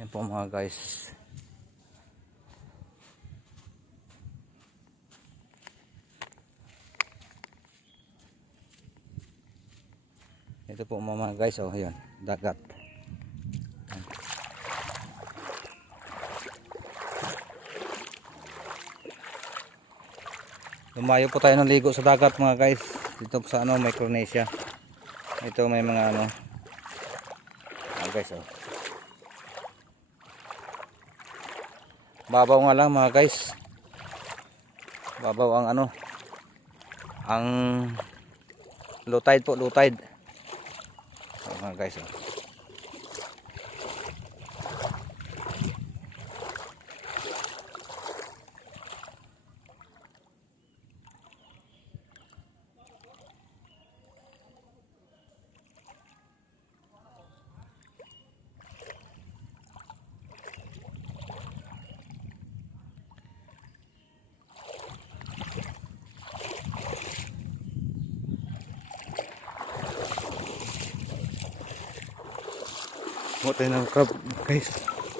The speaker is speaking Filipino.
Yan po mga guys. Ito po mga guys, oh, yun, dagat. Lumayo po tayo ng ligo sa dagat mga guys. Dito sa ano, Micronesia. Ito may mga ano. Guys, oh. Babaw nga lang mga guys. Babaw ang ano. Ang low tide po, low tide. So, mga guys, oh. Buti ng crab guys.